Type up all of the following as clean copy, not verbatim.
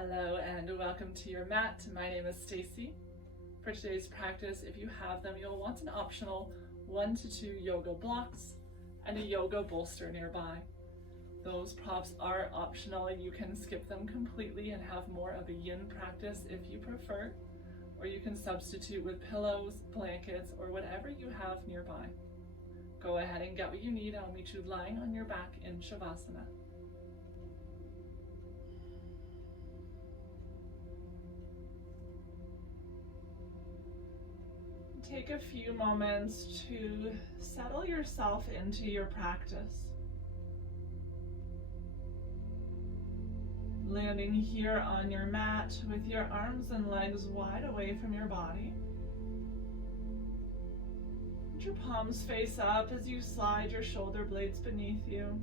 Hello and welcome to your mat. My name is Stacey. For today's practice, if you have them, you'll want an optional 1 to 2 yoga blocks and a yoga bolster nearby. Those props are optional. You can skip them completely and have more of a yin practice if you prefer, or you can substitute with pillows, blankets, or whatever you have nearby. Go ahead and get what you need. I'll meet you lying on your back in Shavasana. Take a few moments to settle yourself into your practice. Landing here on your mat with your arms and legs wide away from your body. Let your palms face up as you slide your shoulder blades beneath you.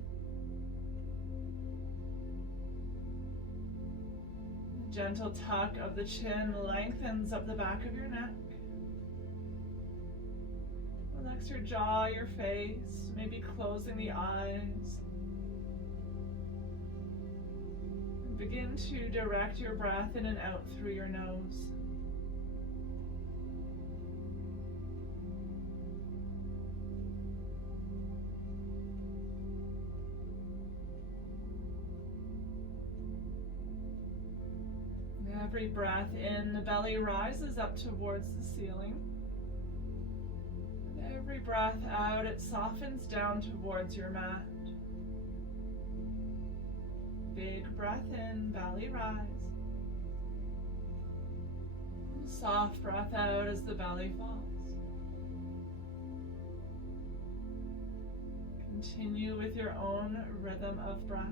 A gentle tuck of the chin lengthens up the back of your neck. Relax your jaw, your face, maybe closing the eyes. And begin to direct your breath in and out through your nose. Every breath in, the belly rises up towards the ceiling. Every breath out, it softens down towards your mat. Big breath in, belly rise. Soft breath out as the belly falls. Continue with your own rhythm of breath.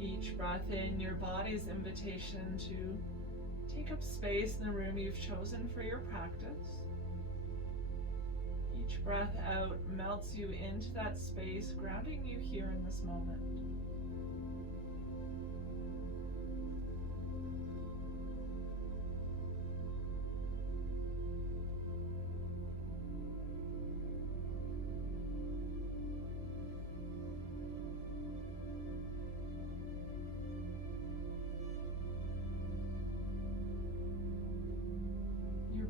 Each breath in, your body's invitation to take up space in the room you've chosen for your practice. Each breath out melts you into that space, grounding you here in this moment.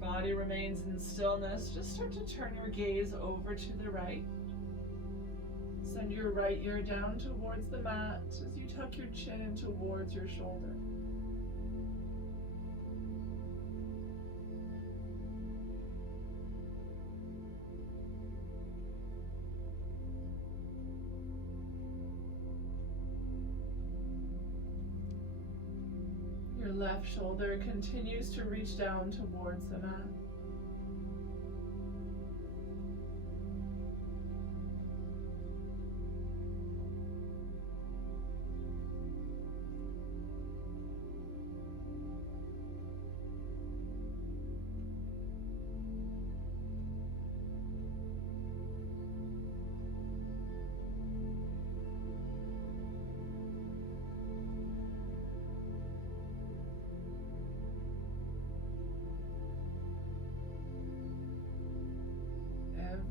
Body remains in stillness. Just start to turn your gaze over to the right. Send your right ear down towards the mat as you tuck your chin in towards your shoulder. Your left shoulder continues to reach down towards the mat.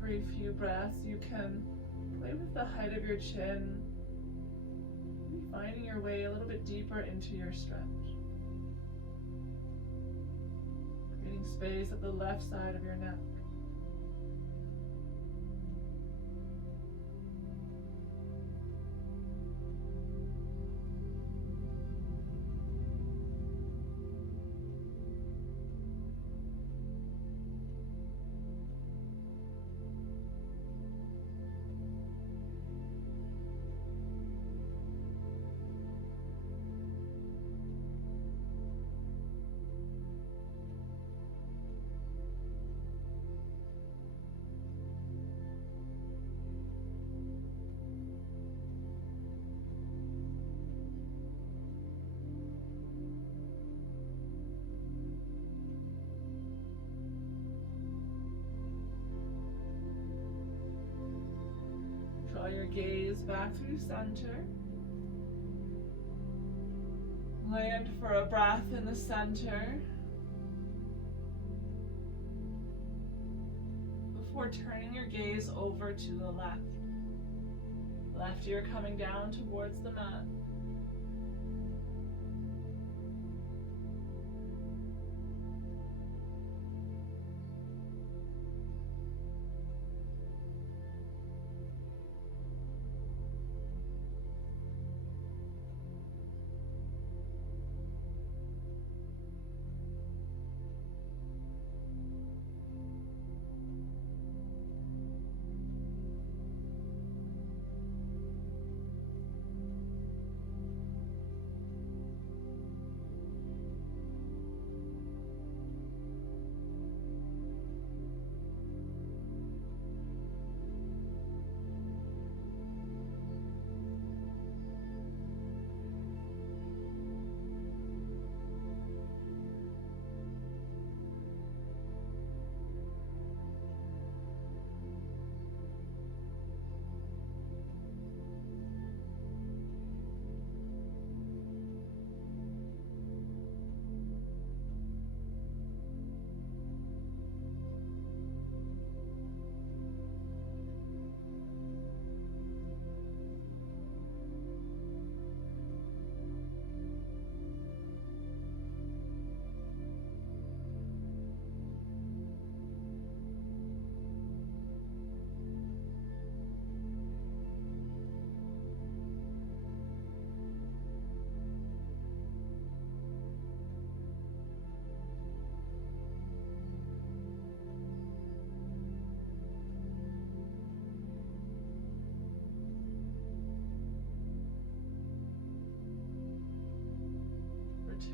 Every few breaths, you can play with the height of your chin, finding your way a little bit deeper into your stretch. Creating space at the left side of your neck. Draw your gaze back through center. Land for a breath in the center before turning your gaze over to the left. Left ear coming down towards the mat.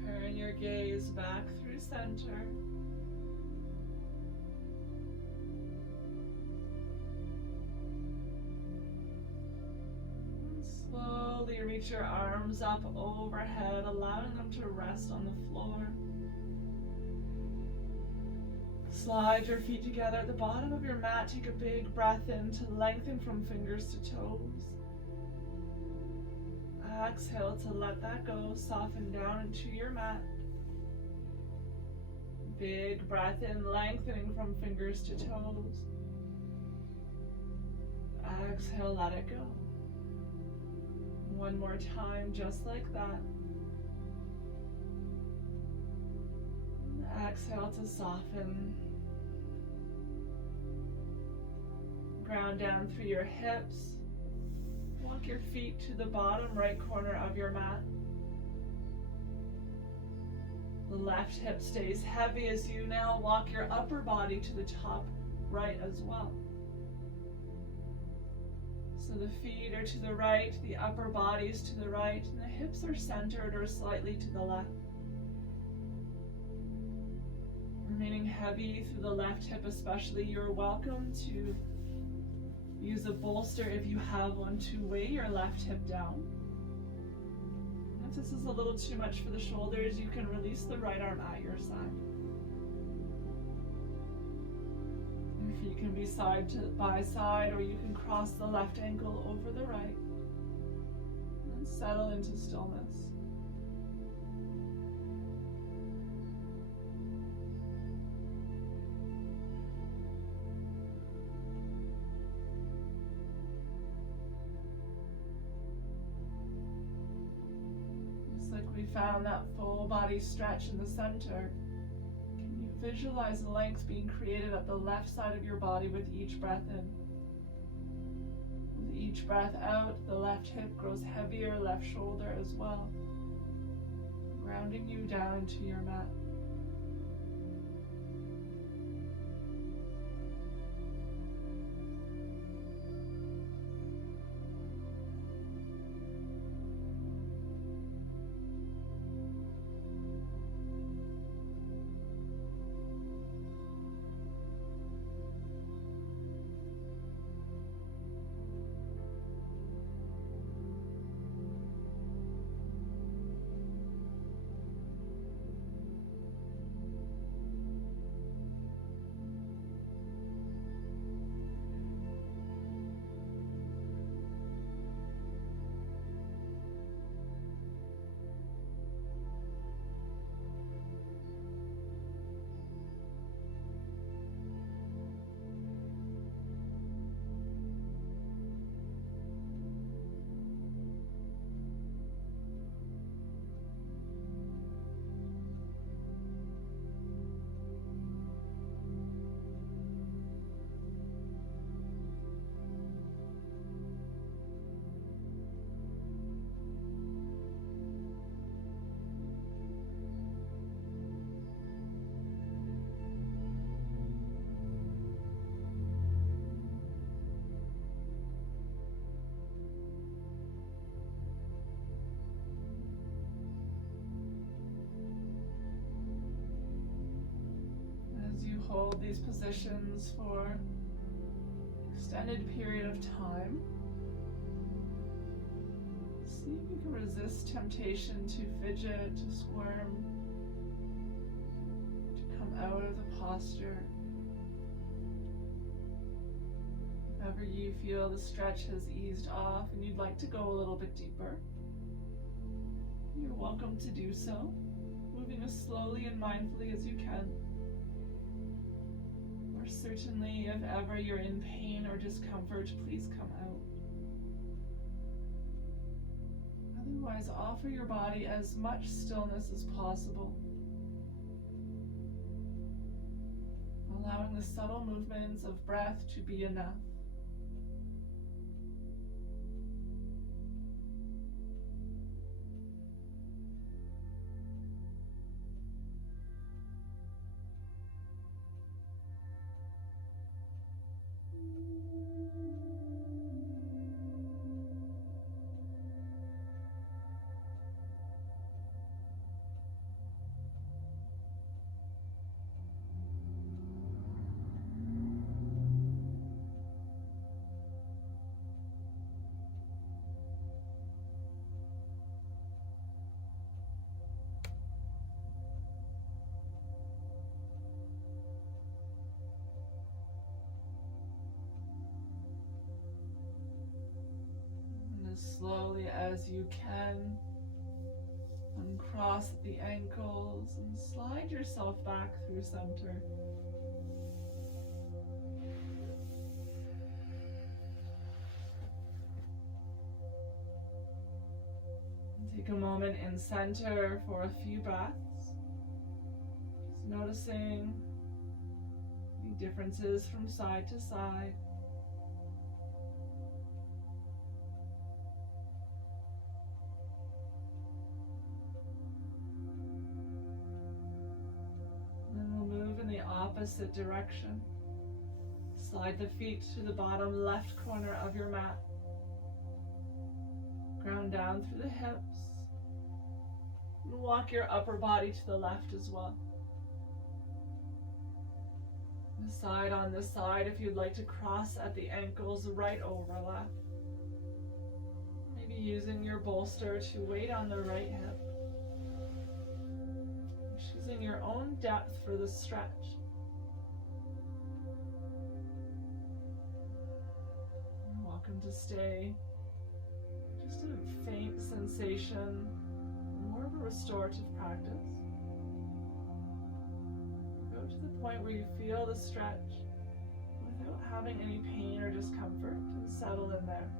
Turn your gaze back through center. And slowly reach your arms up overhead, allowing them to rest on the floor. Slide your feet together at the bottom of your mat. Take a big breath in to lengthen from fingers to toes. Exhale to let that go, soften down into your mat. Big breath in, lengthening from fingers to toes. Exhale, let it go. One more time, just like that. Exhale to soften. Ground down through your hips. Walk your feet to the bottom right corner of your mat. The left hip stays heavy as you now walk your upper body to the top right as well. So the feet are to the right, the upper body is to the right, and the hips are centered or slightly to the left. Remaining heavy through the left hip especially, you're welcome to use a bolster if you have one to weigh your left hip down. If this is a little too much for the shoulders, you can release the right arm at your side. Your feet can be side by side, or you can cross the left ankle over the right. And settle into stillness. We found that full body stretch in the center. Can you visualize length being created at the left side of your body with each breath in? With each breath out, the left hip grows heavier, left shoulder as well, grounding you down into your mat. these positions for an extended period of time, see if you can resist temptation to fidget, to squirm, to come out of the posture. If ever you feel the stretch has eased off and you'd like to go a little bit deeper, you're welcome to do so, moving as slowly and mindfully as you can. Or certainly, if ever you're in pain or discomfort, please come out. Otherwise, offer your body as much stillness as possible, allowing the subtle movements of breath to be enough. As slowly as you can, uncross the ankles and slide yourself back through center. Take a moment in center for a few breaths, just noticing any differences from side to side. Opposite direction. Slide the feet to the bottom left corner of your mat. Ground down through the hips. And walk your upper body to the left as well. Decide on this side if you'd like to cross at the ankles right over left. Maybe using your bolster to weight on the right hip. Choosing your own depth for the stretch. To stay just a faint sensation, more of a restorative practice. Go to the point where you feel the stretch without having any pain or discomfort, and settle in there.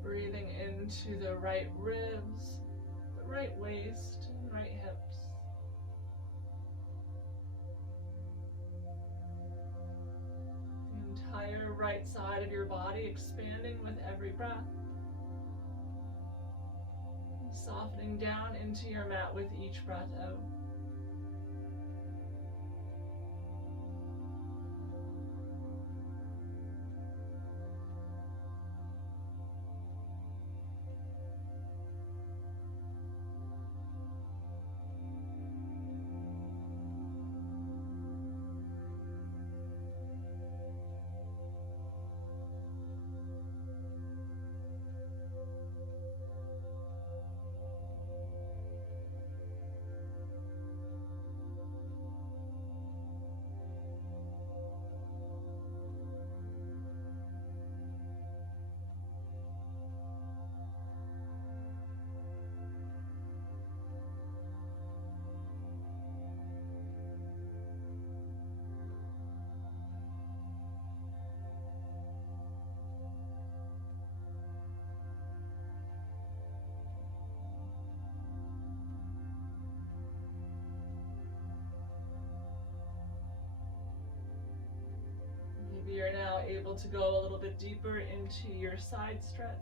Breathing into the right ribs, the right waist, and right hips. The entire right side of your body expanding with every breath. Softening down into your mat with each breath out. Maybe you're now able to go a little bit deeper into your side stretch.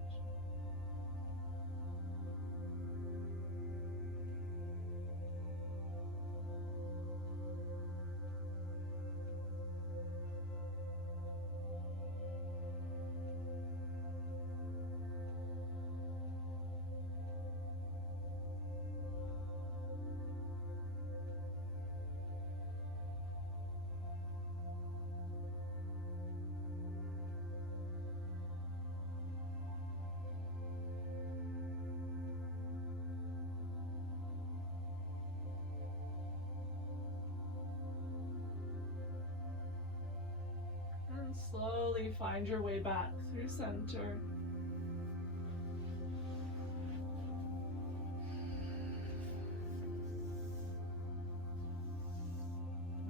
And slowly find your way back through center.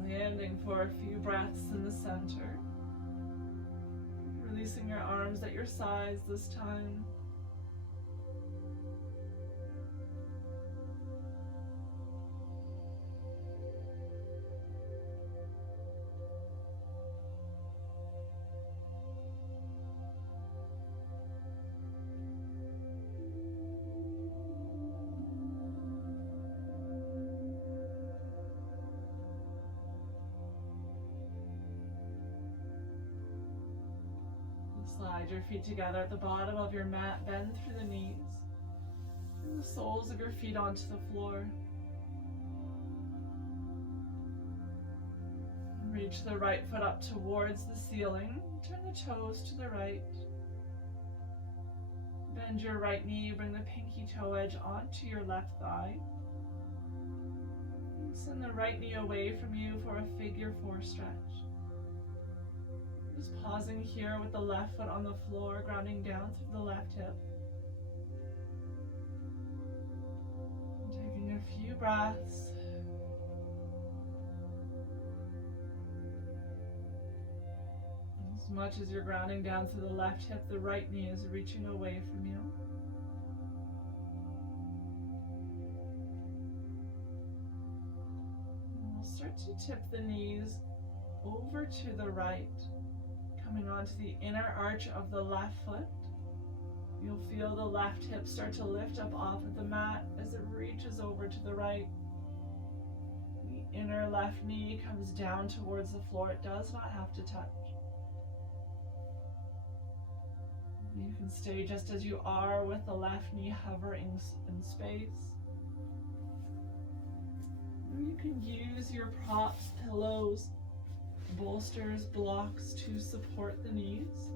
Landing for a few breaths in the center. Releasing your arms at your sides this time. Slide your feet together at the bottom of your mat, bend through the knees. Bring the soles of your feet onto the floor. Reach the right foot up towards the ceiling. Turn the toes to the right. Bend your right knee, bring the pinky toe edge onto your left thigh. Send the right knee away from you for a figure 4 stretch. Just pausing here with the left foot on the floor, grounding down through the left hip. And taking a few breaths. As much as you're grounding down through the left hip, the right knee is reaching away from you. And we'll start to tip the knees over to the right. Coming onto the inner arch of the left foot. You'll feel the left hip start to lift up off of the mat as it reaches over to the right. The inner left knee comes down towards the floor. It does not have to touch. You can stay just as you are with the left knee hovering in space. Or you can use your props, pillows, bolsters, blocks to support the knees,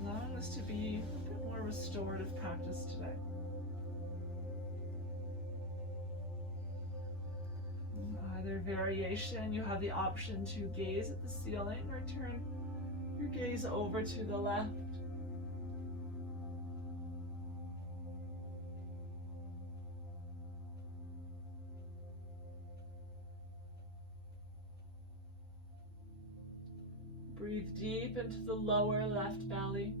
allowing this to be a bit more restorative practice today. In either variation, you have the option to gaze at the ceiling or turn your gaze over to the left. Breathe deep into the lower left belly.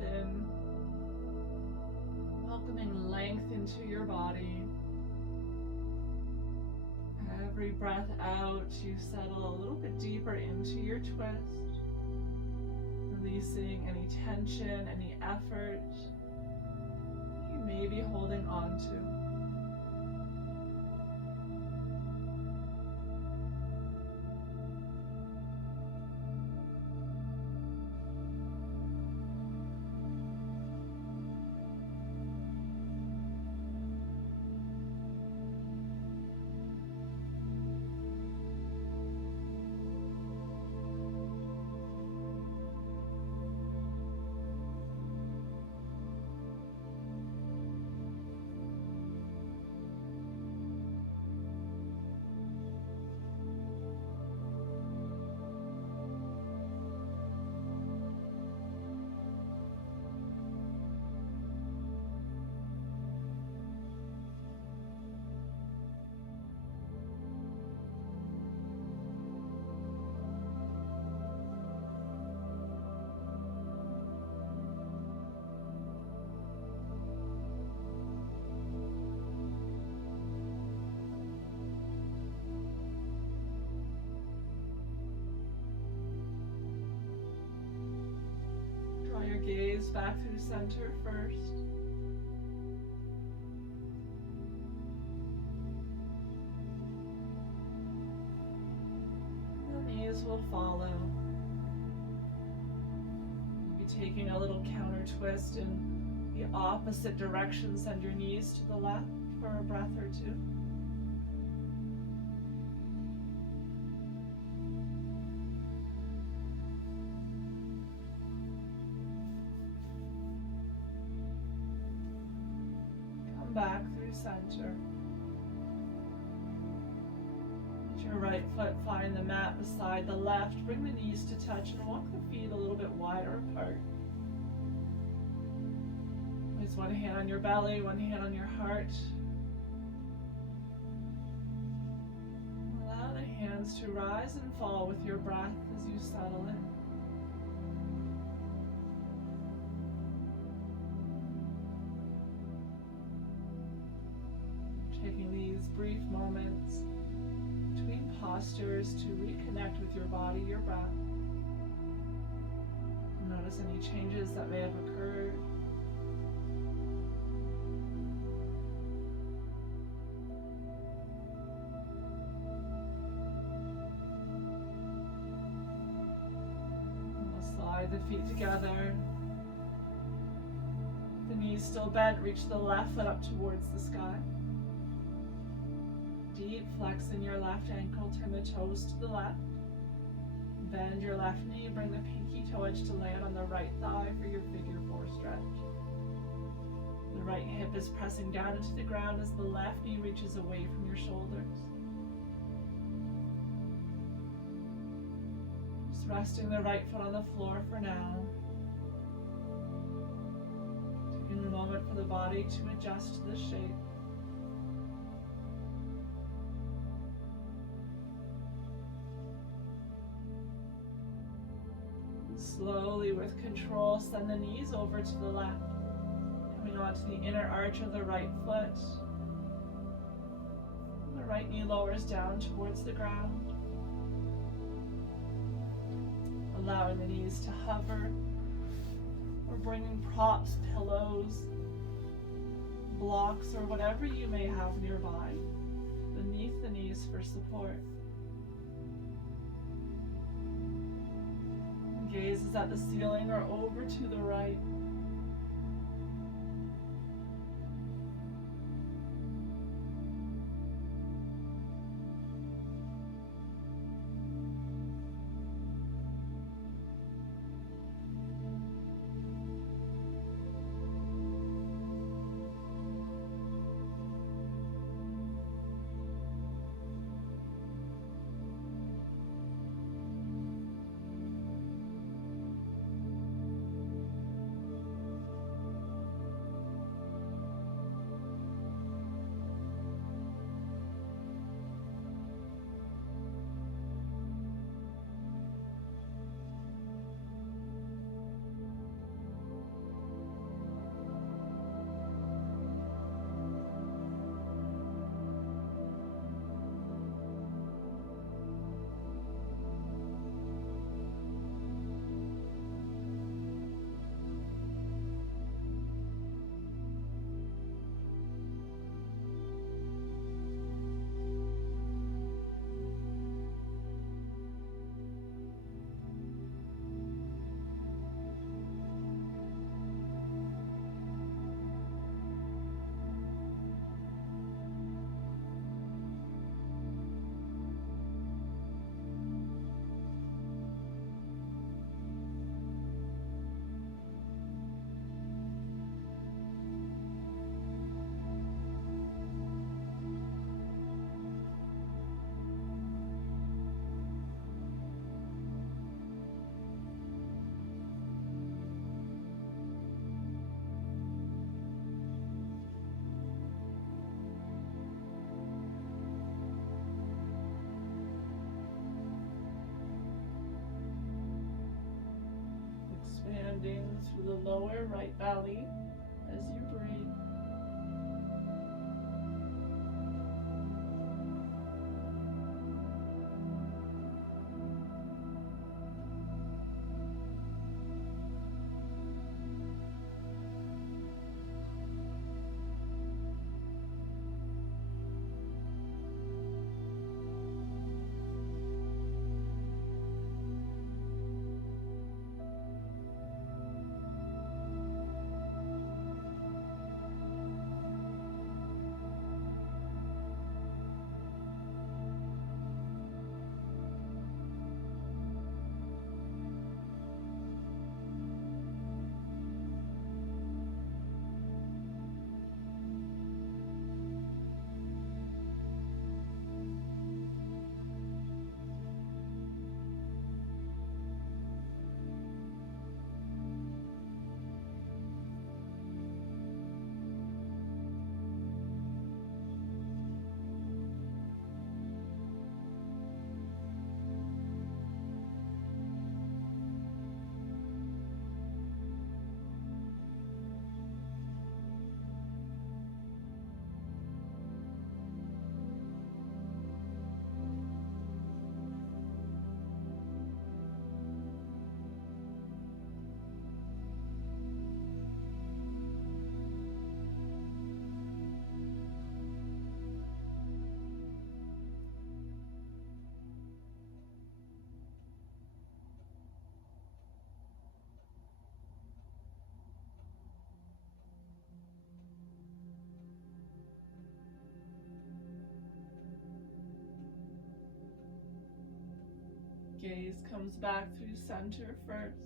in, welcoming length into your body. Every breath out, you settle a little bit deeper into your twist, releasing any tension, any effort you may be holding on to. Gaze back through center first. The knees will follow. You'll be taking a little counter twist in the opposite direction. Send your knees to the left for a breath or two. Back through center. Let your right foot find the mat beside the left. Bring the knees to touch and walk the feet a little bit wider apart. Place one hand on your belly, one hand on your heart. Allow the hands to rise and fall with your breath as you settle in. Taking these brief moments between postures to reconnect with your body, your breath. Notice any changes that may have occurred. And we'll slide the feet together. The knees still bent, reach the left foot up towards the sky. Deep flex in your left ankle, turn the toes to the left. Bend your left knee, bring the pinky toe edge to land on the right thigh for your figure four stretch. The right hip is pressing down into the ground as the left knee reaches away from your shoulders. Just resting the right foot on the floor for now. Taking a moment for the body to adjust to the shape. Slowly, with control, send the knees over to the left, coming onto the inner arch of the right foot. The right knee lowers down towards the ground, allowing the knees to hover, or bringing props, pillows, blocks, or whatever you may have nearby beneath the knees for support. Gaze is at the ceiling or over to the right. through the lower right belly as you breathe. Gaze comes back through center first.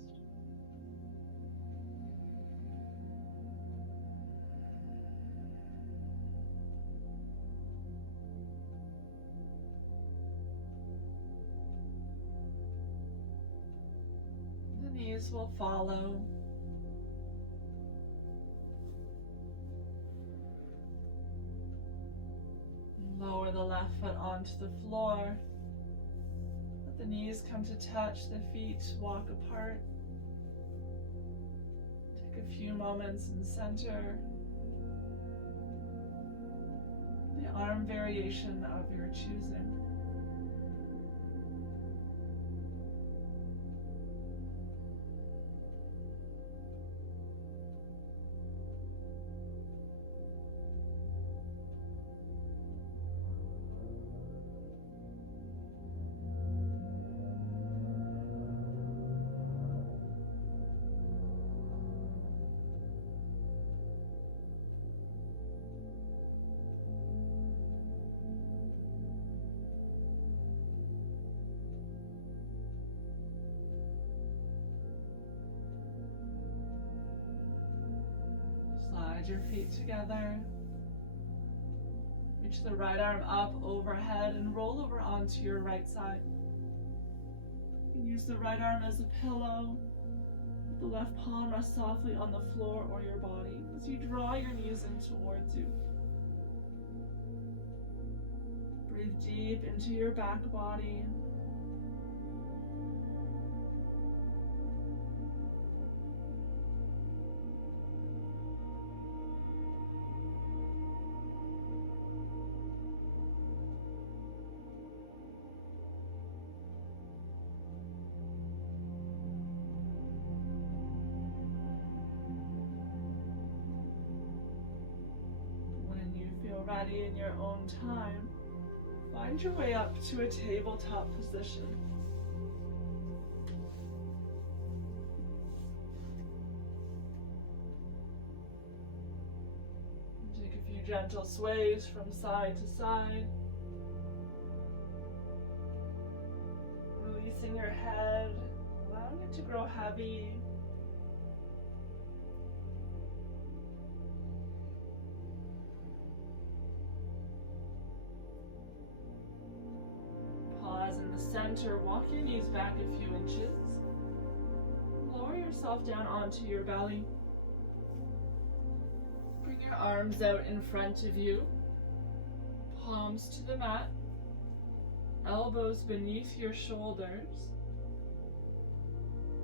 The knees will follow. Lower the left foot onto the floor. Let the knees come to touch, the feet walk apart. Take a few moments in center. The arm variation of your choosing. Slide your feet together. Reach the right arm up overhead and roll over onto your right side. You can use the right arm as a pillow. The left palm rests softly on the floor or your body as you draw your knees in towards you. Breathe deep into your back body. Ready in your own time, find your way up to a tabletop position. Take a few gentle sways from side to side, releasing your head, allowing it to grow heavy. Center, walk your knees back a few inches. Lower yourself down onto your belly. Bring your arms out in front of you. Palms to the mat. Elbows beneath your shoulders.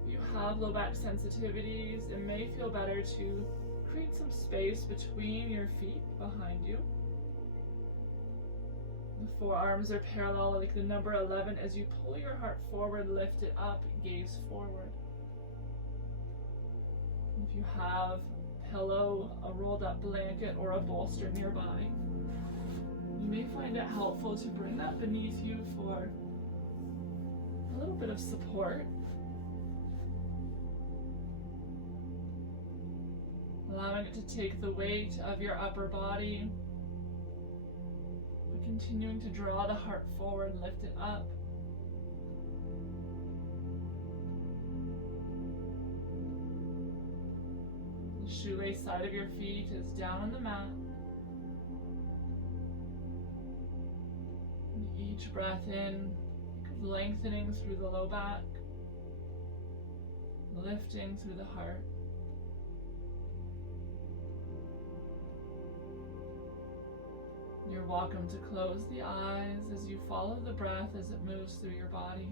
If you have low back sensitivities, it may feel better to create some space between your feet behind you. The forearms are parallel like the number 11 as you pull your heart forward, lift it up, gaze forward. If you have a pillow, a rolled up blanket, or a bolster nearby, you may find it helpful to bring that beneath you for a little bit of support. Allowing it to take the weight of your upper body, but continuing to draw the heart forward, lift it up. The shoelace side of your feet is down on the mat. And each breath in, think of lengthening through the low back, lifting through the heart. You're welcome to close the eyes as you follow the breath as it moves through your body.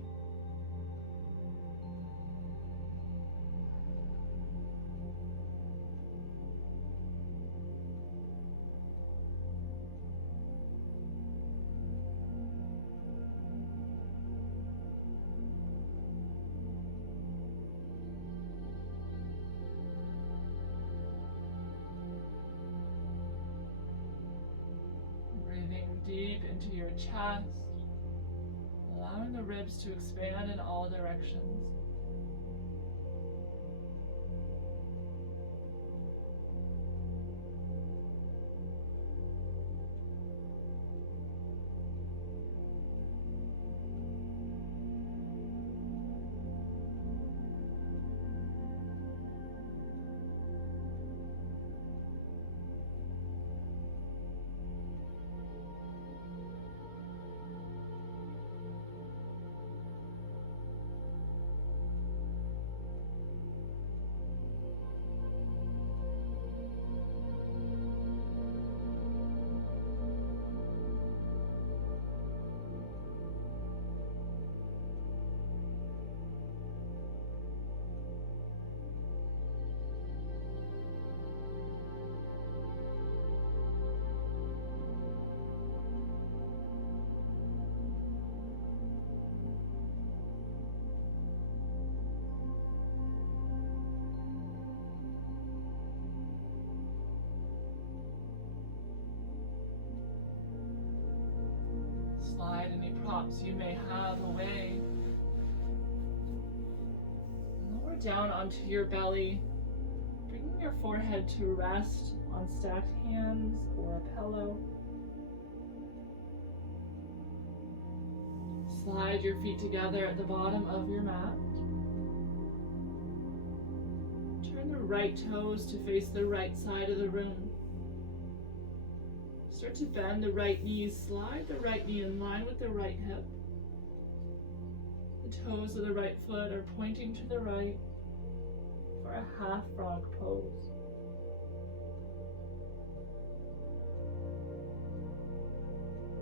Deep into your chest, allowing the ribs to expand in all directions. Slide any props you may have away. Lower down onto your belly, bringing your forehead to rest on stacked hands or a pillow. Slide your feet together at the bottom of your mat. Turn the right toes to face the right side of the room. Start to bend the right knees, slide the right knee in line with the right hip. The toes of the right foot are pointing to the right for a half frog pose.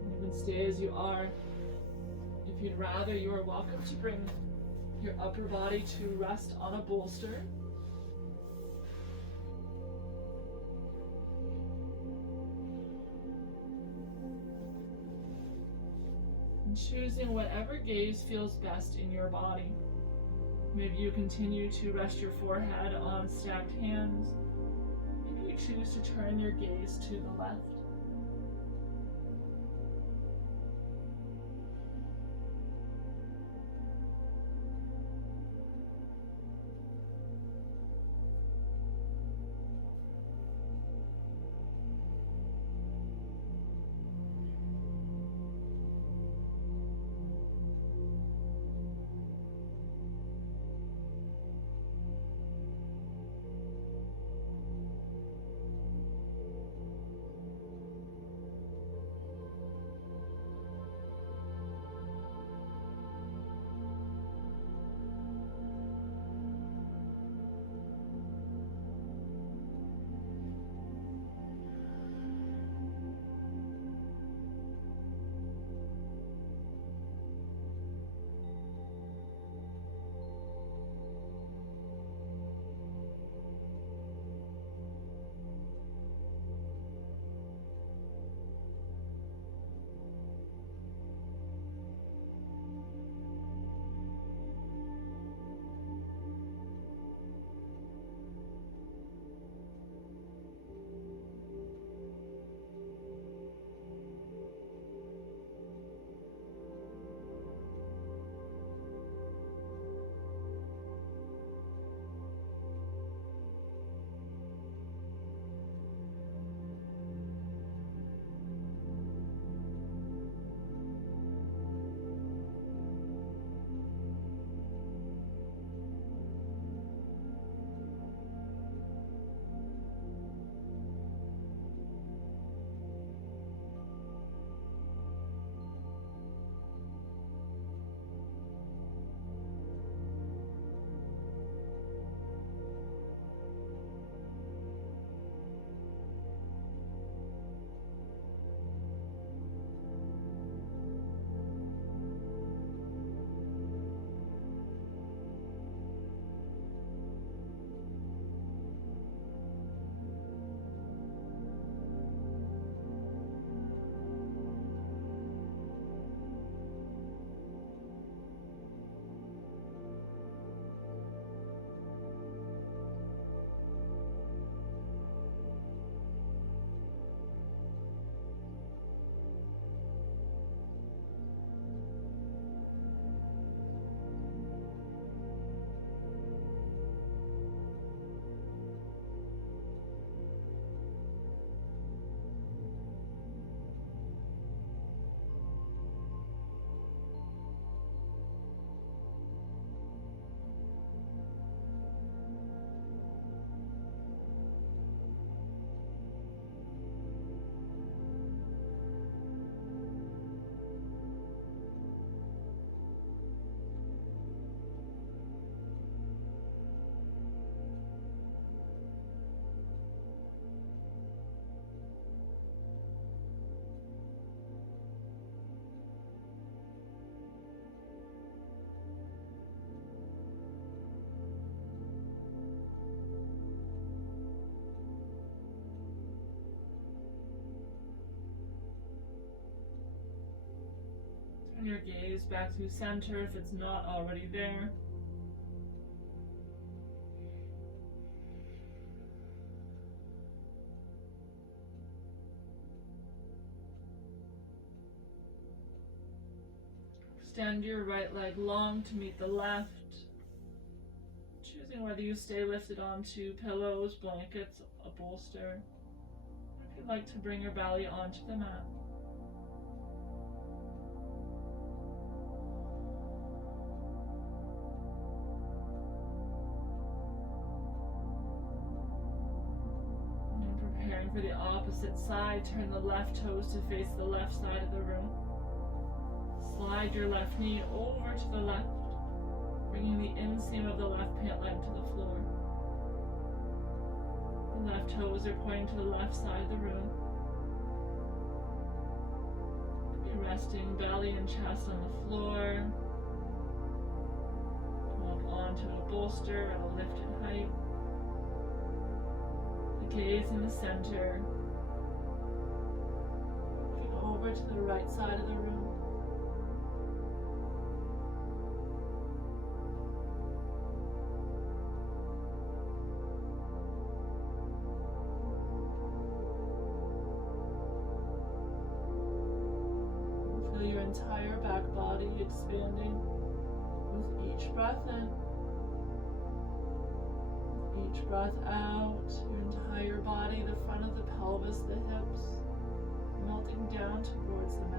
You can stay as you are. If you'd rather, you are welcome to bring your upper body to rest on a bolster. Choosing whatever gaze feels best in your body. Maybe you continue to rest your forehead on stacked hands. Maybe you choose to turn your gaze to the left. Bring your gaze back to center if it's not already there. Extend your right leg long to meet the left, choosing whether you stay lifted onto pillows, blankets, a bolster, or if you'd like to bring your belly onto the mat. And preparing for the opposite side, turn the left toes to face the left side of the room. Slide your left knee over to the left, bringing the inseam of the left pant leg to the floor. The left toes are pointing to the left side of the room. Be resting belly and chest on the floor. Come up onto a bolster at a lifted height. The gaze in the center. Moving over to the right side of the room. Your entire back body expanding with each breath in. With each breath out, your entire body, the front of the pelvis, the hips, melting down towards the mat.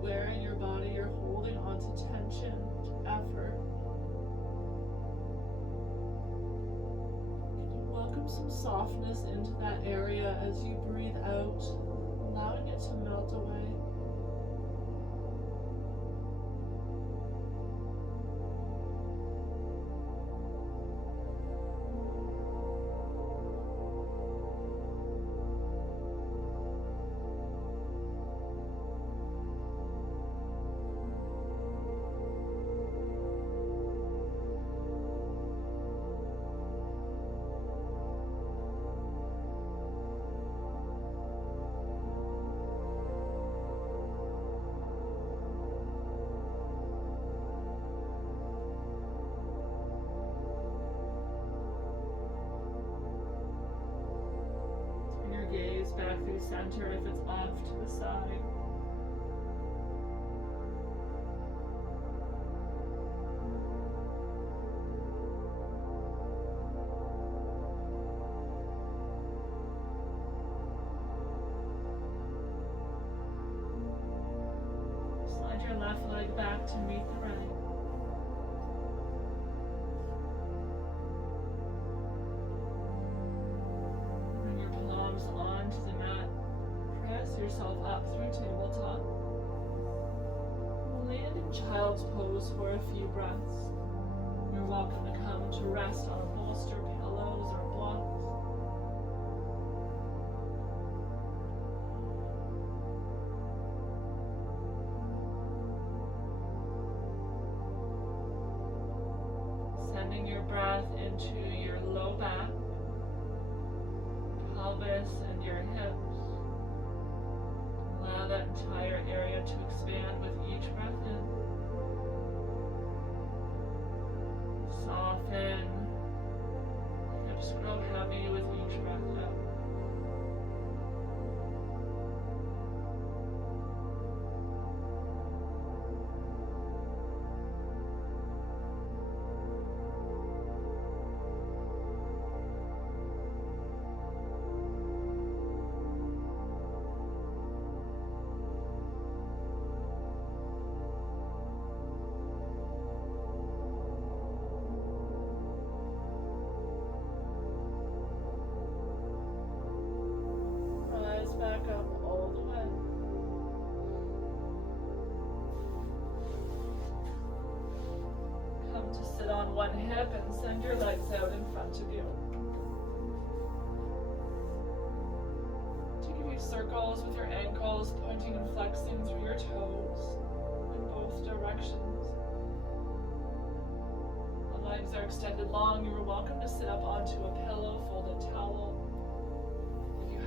Where in your body you're holding onto tension, effort. Can you welcome some softness into that area as you breathe out, allowing it to melt away? Recenter if it's off to the side. Slide your left leg back to meet the right. Onto the mat, press yourself up through tabletop. Land in child's pose for a few breaths. You're welcome to come to rest on a bolster, pillows, or blocks. Sending your breath into your low back, pelvis, and your hips. Allow that entire area to expand with each breath in. Soften. Hips grow heavy with each breath out. Back up all the way. Come to sit on one hip and send your legs out in front of you. Take a few circles with your ankles, pointing and flexing through your toes in both directions. The legs are extended long. You are welcome to sit up onto a pillow, folded towel.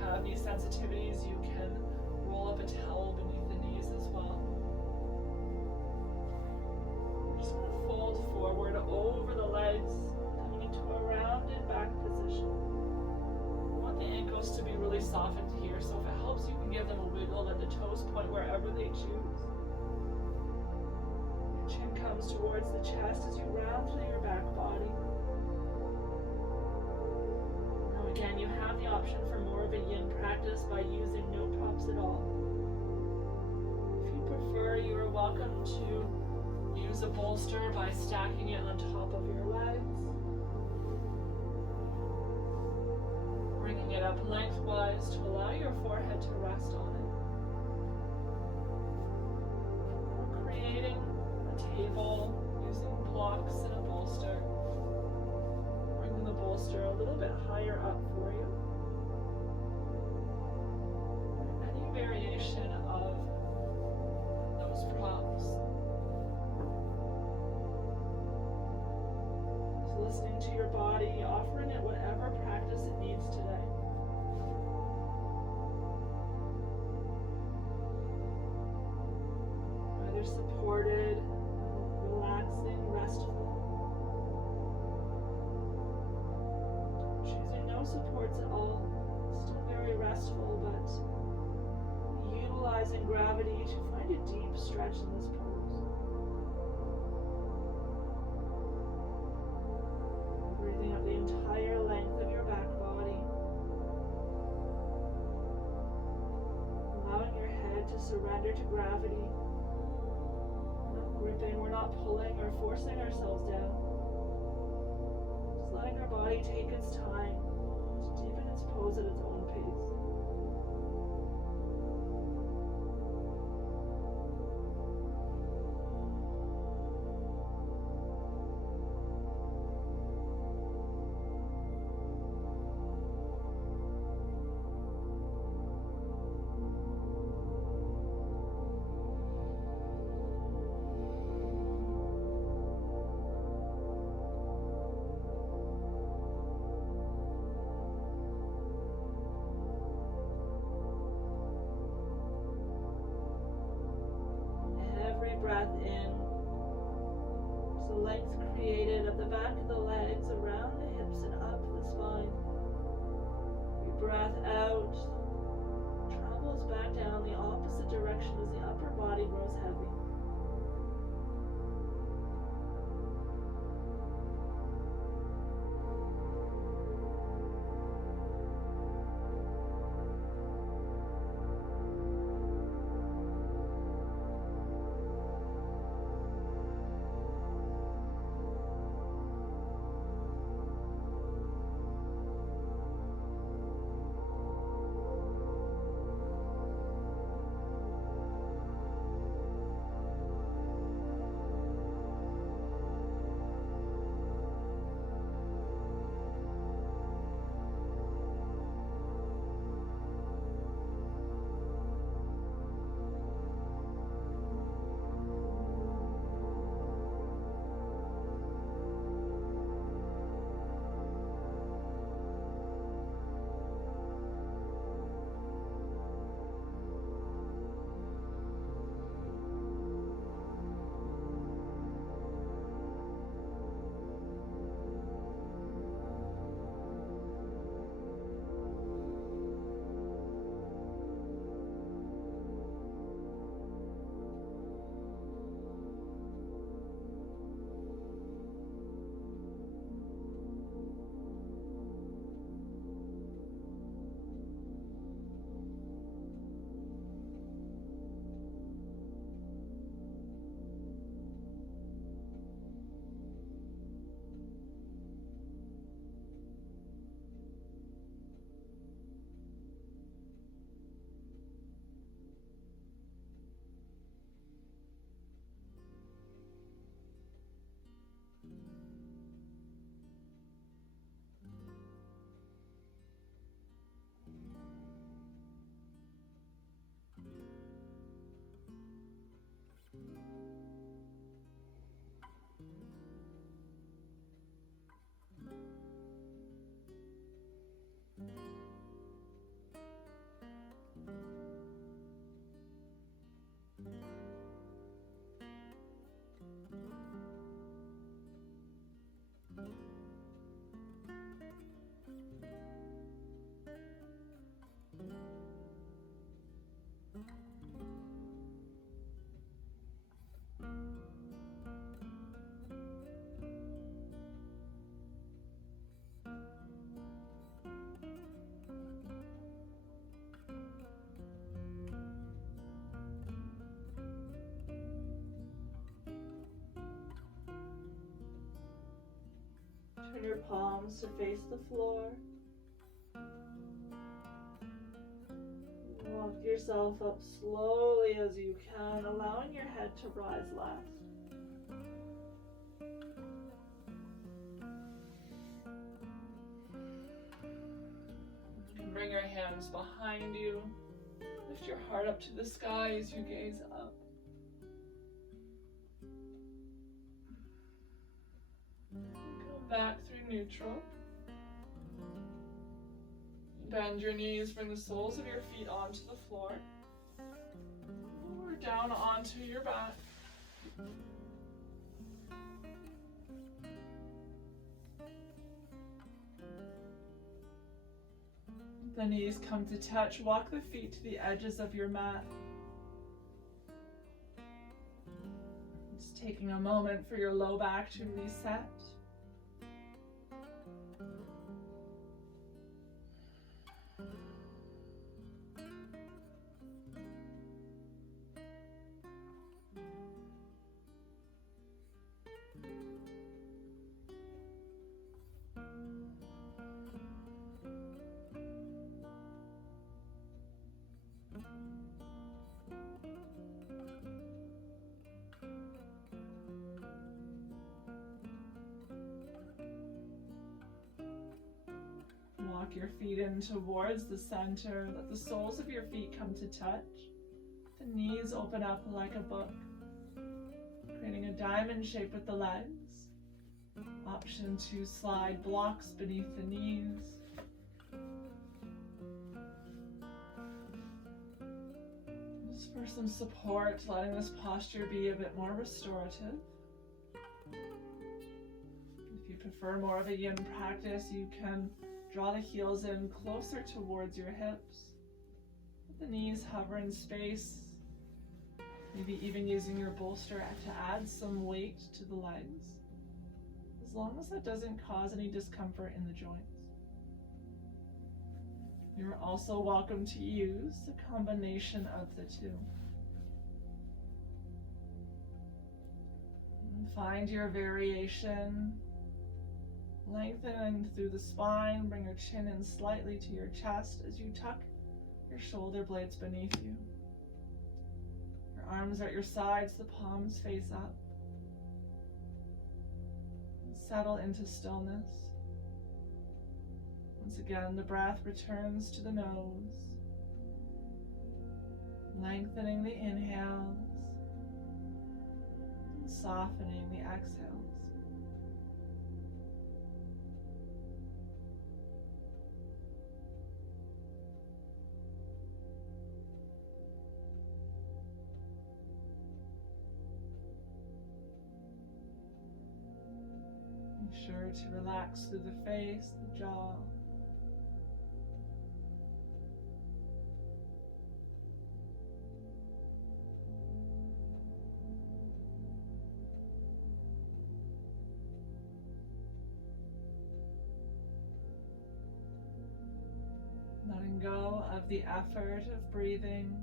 Have any sensitivities, you can roll up a towel beneath the knees as well. We're just going to fold forward over the legs, coming into a rounded back position. We want the ankles to be really softened here, so if it helps, you can give them a wiggle, let the toes point wherever they choose. Your chin comes towards the chest as you round through your back body. Again, you have the option for more of a yin practice by using no props at all. If you prefer, you are welcome to use a bolster by stacking it on top of your legs. Bringing it up lengthwise to allow your forehead to rest on it. Or creating a table using blocks and a bolster. The bolster a little bit higher up for you. Any variation of those props. Just listening to your body, offering it whatever practice it needs today. Either supported, relaxing, restful. No supports at all, still very restful, but utilizing gravity to find a deep stretch in this pose. Breathing up the entire length of your back body. Allowing your head to surrender to gravity. We're not gripping, we're not pulling or forcing ourselves down. Just letting our body take its time. Deepen its pose at its own pace. Breath in. So length created of the back of the legs, around the hips and up the spine. Every breath out, pulls back down the opposite direction as the upper body grows heavy. Turn your palms to face the floor. Walk yourself up slowly as you can, allowing your head to rise last. You can bring your hands behind you. Lift your heart up to the sky as you gaze up. Back through neutral. Bend your knees, bring the soles of your feet onto the floor. Lower down onto your back. The knees come to touch. Walk the feet to the edges of your mat. Just taking a moment for your low back to reset. Walk your feet in towards the center. Let the soles of your feet come to touch. The knees open up like a book, creating a diamond shape with the legs. Option to slide blocks beneath the knees. Just for some support, letting this posture be a bit more restorative. If you prefer more of a yin practice, you can draw the heels in closer towards your hips. The knees hover in space, maybe even using your bolster to add some weight to the legs, as long as that doesn't cause any discomfort in the joints. You're also welcome to use a combination of the two. And find your variation. Lengthen through the spine, bring your chin in slightly to your chest as you tuck your shoulder blades beneath you. Your arms are at your sides, the palms face up. And settle into stillness. Once again, the breath returns to the nose, lengthening the inhales and softening the exhales. Make sure to relax through the face, the jaw. Letting go of the effort of breathing,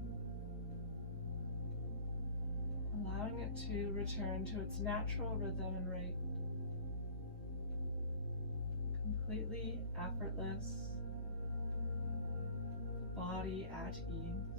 allowing it to return to its natural rhythm and rate. Completely effortless, the body at ease.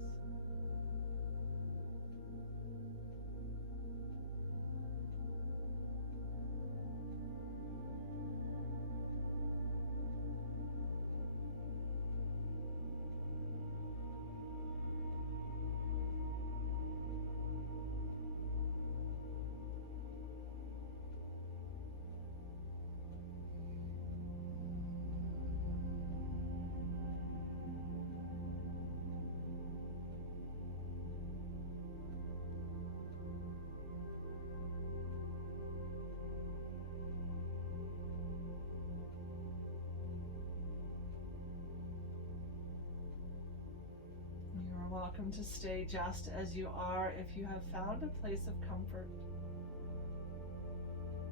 Welcome to stay just as you are if you have found a place of comfort,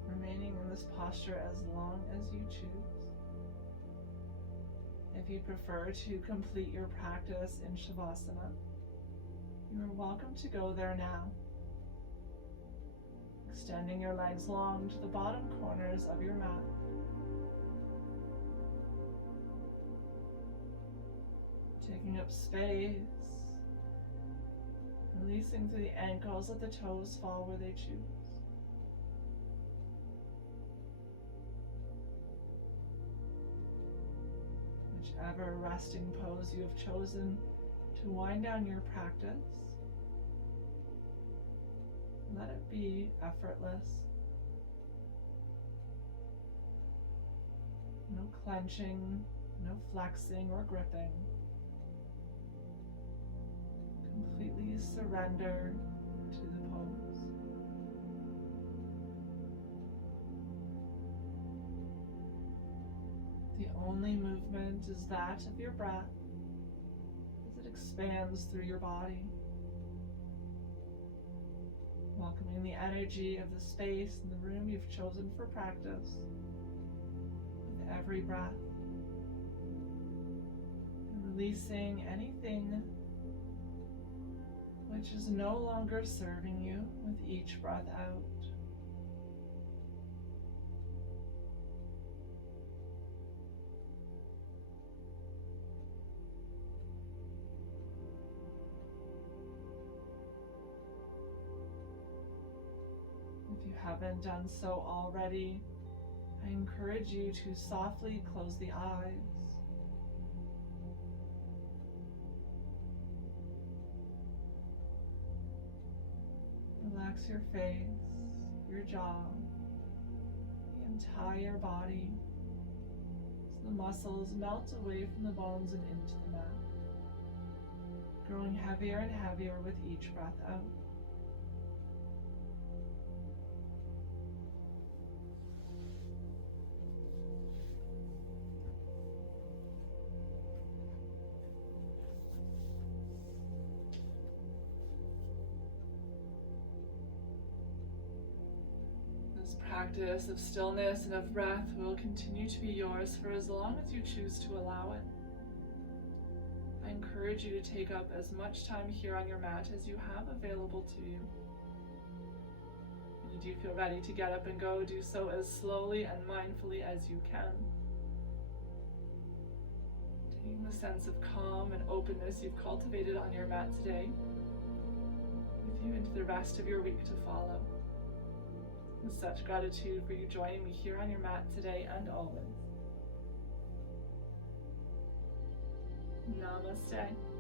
remaining in this posture as long as you choose. If you prefer to complete your practice in Shavasana, you are welcome to go there now, extending your legs long to the bottom corners of your mat. Taking up space, releasing through the ankles, let the toes fall where they choose. Whichever resting pose you have chosen to wind down your practice, let it be effortless. No clenching, no flexing or gripping. Completely surrender to the pose. The only movement is that of your breath as it expands through your body, welcoming the energy of the space and the room you've chosen for practice with every breath, and releasing anything which is no longer serving you with each breath out. If you haven't done so already, I encourage you to softly close the eyes. Relax your face, your jaw, the entire body as the muscles melt away from the bones and into the mat, growing heavier and heavier with each breath out. practice of stillness and of breath will continue to be yours for as long as you choose to allow it. I encourage you to take up as much time here on your mat as you have available to you. When you do feel ready to get up and go, do so as slowly and mindfully as you can. Taking the sense of calm and openness you've cultivated on your mat today with you into the rest of your week to follow. With such gratitude for you joining me here on your mat today and always. Namaste.